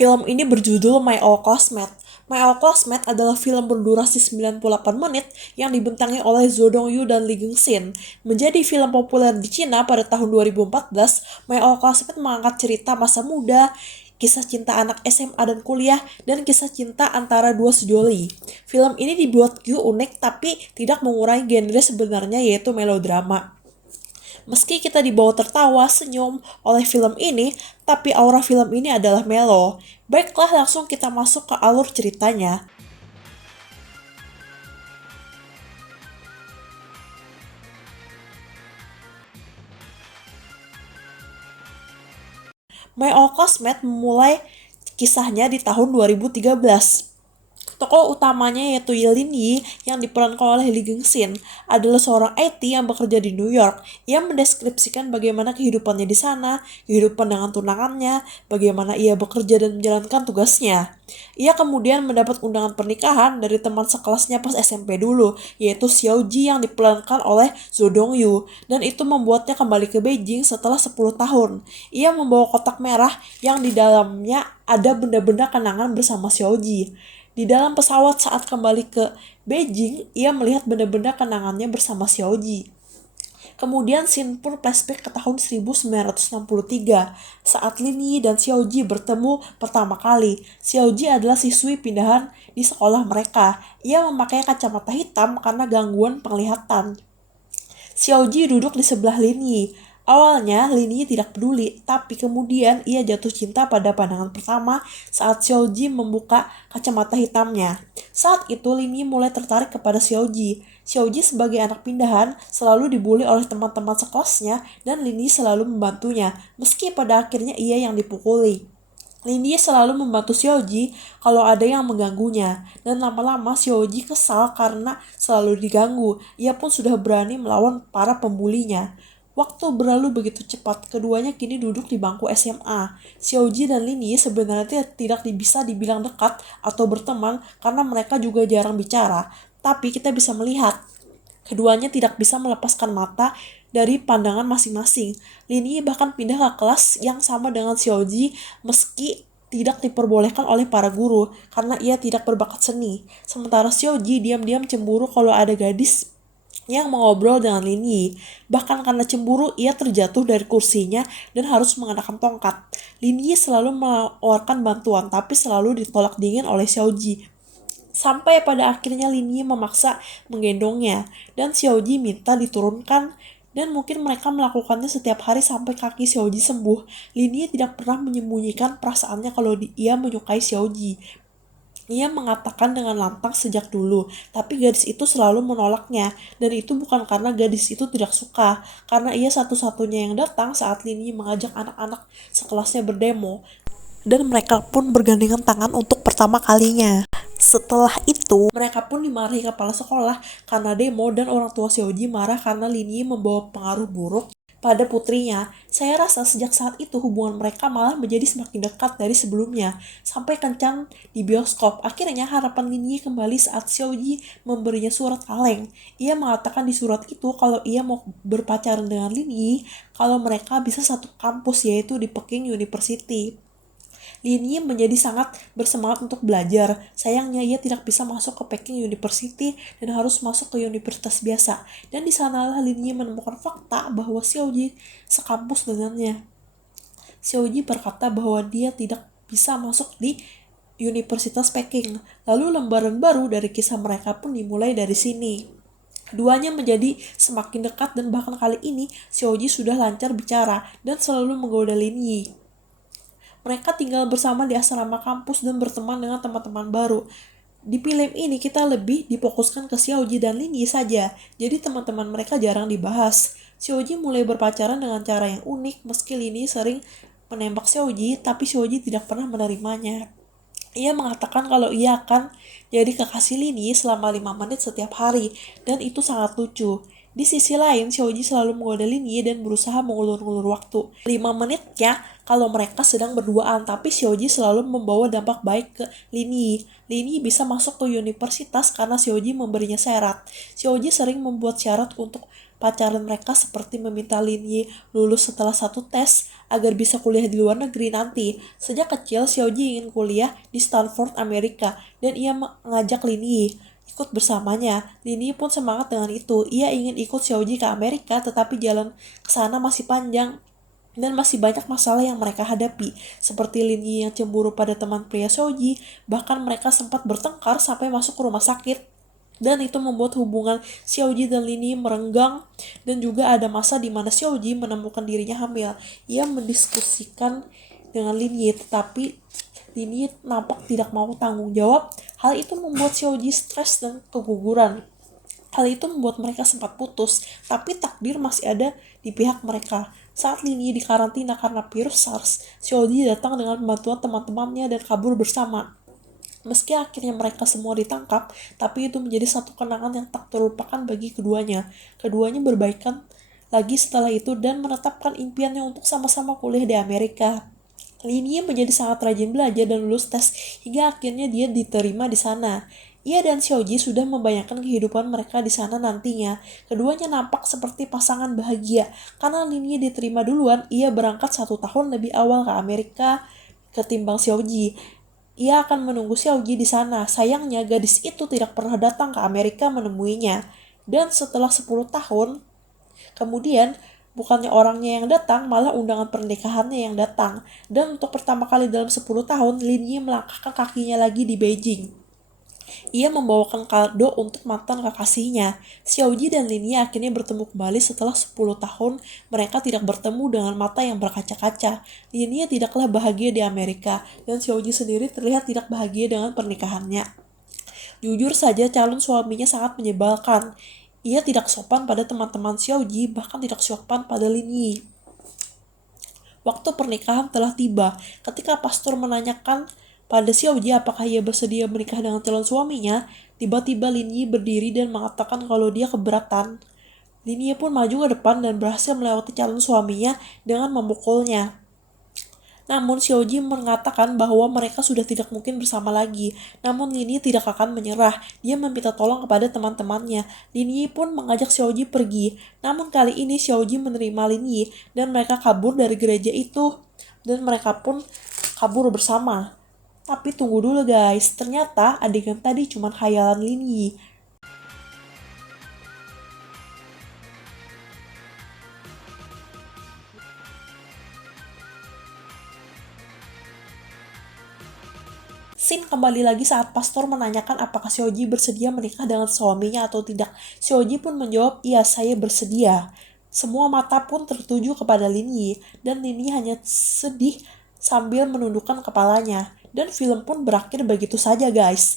Film ini berjudul My Old Classmate. My Old Classmate adalah film berdurasi 98 menit yang dibintangi oleh Zo Dong-yu dan Lee Geun-shin. Menjadi film populer di Cina pada tahun 2014, My Old Classmate mengangkat cerita masa muda, kisah cinta anak SMA dan kuliah, dan kisah cinta antara dua sejoli. Film ini dibuat unik tapi tidak mengurangi genre sebenarnya, yaitu melodrama. Meski kita dibawa tertawa, senyum oleh film ini, tapi aura film ini adalah melo. Baiklah, langsung kita masuk ke alur ceritanya. My Old Classmate memulai kisahnya di tahun 2013. Tokoh utamanya yaitu Lin Yi yang diperankan oleh Lee Geun-shin adalah seorang IT yang bekerja di New York. Ia mendeskripsikan bagaimana kehidupannya di sana, kehidupan dengan tunangannya, bagaimana ia bekerja dan menjalankan tugasnya. Ia kemudian mendapat undangan pernikahan dari teman sekelasnya pas SMP dulu, yaitu Xiao Ji yang diperankan oleh Zo Dong-yu, dan itu membuatnya kembali ke Beijing setelah 10 tahun. Ia membawa kotak merah yang di dalamnya ada benda-benda kenangan bersama Xiao Ji. Di dalam pesawat saat kembali ke Beijing, ia melihat benda-benda kenangannya bersama Xiaoji. Kemudian scene pun flashback ke tahun 1963 saat Lin Yi dan Xiaoji bertemu pertama kali. Xiaoji adalah siswi pindahan di sekolah mereka. Ia memakai kacamata hitam karena gangguan penglihatan. Xiaoji duduk di sebelah Lin Yi. Awalnya, Lin Yi tidak peduli, tapi kemudian ia jatuh cinta pada pandangan pertama saat Xiaoji membuka kacamata hitamnya. Saat itu, Lin Yi mulai tertarik kepada Xiaoji. Xiaoji sebagai anak pindahan selalu dibully oleh teman-teman sekelasnya dan Lin Yi selalu membantunya, meski pada akhirnya ia yang dipukuli. Lin Yi selalu membantu Xiaoji kalau ada yang mengganggunya, dan lama-lama Xiaoji kesal karena selalu diganggu. Ia pun sudah berani melawan para pembulinya. Waktu berlalu begitu cepat, keduanya kini duduk di bangku SMA. Xiaoji dan Lin Yi sebenarnya tidak bisa dibilang dekat atau berteman karena mereka juga jarang bicara. Tapi kita bisa melihat keduanya tidak bisa melepaskan mata dari pandangan masing-masing. Lin Yi bahkan pindah ke kelas yang sama dengan Xiaoji meski tidak diperbolehkan oleh para guru karena ia tidak berbakat seni. Sementara Xiaoji diam-diam cemburu kalau ada gadis yang mengobrol dengan Lin Yi. Bahkan karena cemburu, ia terjatuh dari kursinya dan harus mengenakan tongkat. Lin Yi selalu menawarkan bantuan, tapi selalu ditolak dingin oleh Xiaoji. Sampai pada akhirnya Lin Yi memaksa menggendongnya, dan Xiaoji minta diturunkan, dan mungkin mereka melakukannya setiap hari sampai kaki Xiaoji sembuh. Lin Yi tidak pernah menyembunyikan perasaannya kalau ia menyukai Xiaoji. Ia mengatakan dengan lantang sejak dulu, tapi gadis itu selalu menolaknya, dan itu bukan karena gadis itu tidak suka, karena ia satu-satunya yang datang saat Lin Yi mengajak anak-anak sekelasnya berdemo, dan mereka pun bergandengan tangan untuk pertama kalinya. Setelah itu, mereka pun dimarahi kepala sekolah karena demo dan orang tua Xiaoji marah karena Lin Yi membawa pengaruh buruk pada putrinya. Saya rasa sejak saat itu hubungan mereka malah menjadi semakin dekat dari sebelumnya, sampai kencan di bioskop. Akhirnya harapan Lin Yi kembali saat Xiaoji memberinya surat kaleng. Ia mengatakan di surat itu kalau ia mau berpacaran dengan Lin Yi kalau mereka bisa satu kampus, yaitu di Peking University. Lin Yi menjadi sangat bersemangat untuk belajar. Sayangnya ia tidak bisa masuk ke Peking University dan harus masuk ke universitas biasa. Dan di sanalah Lin Yi menemukan fakta bahwa Xiaoji sekampus dengannya. Xiaoji berkata bahwa dia tidak bisa masuk di Universitas Peking. Lalu lembaran baru dari kisah mereka pun dimulai dari sini. Keduanya menjadi semakin dekat dan bahkan kali ini Xiaoji sudah lancar bicara dan selalu menggoda Lin Yi. Mereka tinggal bersama di asrama kampus dan berteman dengan teman-teman baru. Di film ini kita lebih difokuskan ke Xiaoji dan Lin Yi saja, jadi teman-teman mereka jarang dibahas. Xiaoji mulai berpacaran dengan cara yang unik, meski Lin Yi sering menembak Xiaoji, tapi Xiaoji tidak pernah menerimanya. Ia mengatakan kalau ia akan jadi kekasih Lin Yi selama 5 menit setiap hari, dan itu sangat lucu. Di sisi lain, Xiaoji selalu menggoda Lin Yi dan berusaha mengulur-ngulur waktu. 5 menitnya kalau mereka sedang berduaan, tapi Xiaoji selalu membawa dampak baik ke Lin Yi. Lin Yi bisa masuk ke universitas karena Xiaoji memberinya syarat. Xiaoji sering membuat syarat untuk pacaran mereka seperti meminta Lin Yi lulus setelah satu tes agar bisa kuliah di luar negeri nanti. Sejak kecil, Xiaoji ingin kuliah di Stanford, Amerika, dan ia mengajak Lin Yi ikut bersamanya. Lin Yi pun semangat dengan itu. Ia ingin ikut Xiaoji ke Amerika, tetapi jalan ke sana masih panjang dan masih banyak masalah yang mereka hadapi. Seperti Lin Yi yang cemburu pada teman pria Xiaoji, bahkan mereka sempat bertengkar sampai masuk ke rumah sakit. Dan itu membuat hubungan Xiaoji dan Lin Yi merenggang, dan juga ada masa di mana Xiaoji menemukan dirinya hamil. Ia mendiskusikan dengan Lin Yi, tetapi Lin Yi nampak tidak mau tanggung jawab. Hal itu membuat Xiaoji stres dan keguguran. Hal itu membuat mereka sempat putus, tapi takdir masih ada di pihak mereka. Saat Lin Yi dikarantina karena virus SARS, Xiaoji datang dengan bantuan teman-temannya dan kabur bersama. Meski akhirnya mereka semua ditangkap, tapi itu menjadi satu kenangan yang tak terlupakan bagi keduanya. Keduanya berbaikan lagi setelah itu dan menetapkan impiannya untuk sama-sama kuliah di Amerika. Lin Yi menjadi sangat rajin belajar dan lulus tes hingga akhirnya dia diterima di sana. Ia dan Xiaoji sudah membayangkan kehidupan mereka di sana nantinya. Keduanya nampak seperti pasangan bahagia. Karena Lin Yi diterima duluan, ia berangkat 1 tahun lebih awal ke Amerika ketimbang Xiaoji. Ia akan menunggu Xiaoji di sana. Sayangnya gadis itu tidak pernah datang ke Amerika menemuinya. Dan setelah 10 tahun, kemudian bukannya orangnya yang datang, malah undangan pernikahannya yang datang. Dan untuk pertama kali dalam 10 tahun, Lin Yi melangkahkan kakinya lagi di Beijing. Ia membawakan kado untuk mantan kekasihnya. Xiaoji dan Lin Yi akhirnya bertemu kembali setelah 10 tahun mereka tidak bertemu dengan mata yang berkaca-kaca. Lin Yi tidaklah bahagia di Amerika, dan Xiaoji sendiri terlihat tidak bahagia dengan pernikahannya. Jujur saja, calon suaminya sangat menyebalkan. Ia tidak sopan pada teman-teman Xiaoji, bahkan tidak sopan pada Lin Yi. Waktu pernikahan telah tiba. Ketika pastor menanyakan pada Xiaoji apakah ia bersedia menikah dengan calon suaminya, tiba-tiba Lin Yi berdiri dan mengatakan kalau dia keberatan. Lin Yi pun maju ke depan dan berhasil melewati calon suaminya dengan memukulnya. Namun Xiaoji mengatakan bahwa mereka sudah tidak mungkin bersama lagi. Namun Lin Yi tidak akan menyerah. Dia meminta tolong kepada teman-temannya. Lin Yi pun mengajak Xiaoji pergi. Namun kali ini Xiaoji menerima Lin Yi dan mereka kabur dari gereja itu. Dan mereka pun kabur bersama. Tapi tunggu dulu guys, ternyata adegan tadi cuma khayalan Lin Yi. Scene kembali lagi saat pastor menanyakan apakah Xiaoji bersedia menikah dengan suaminya atau tidak. Xiaoji pun menjawab, iya saya bersedia. Semua mata pun tertuju kepada Lin Yi, dan Lin Yi hanya sedih sambil menundukkan kepalanya. Dan film pun berakhir begitu saja guys.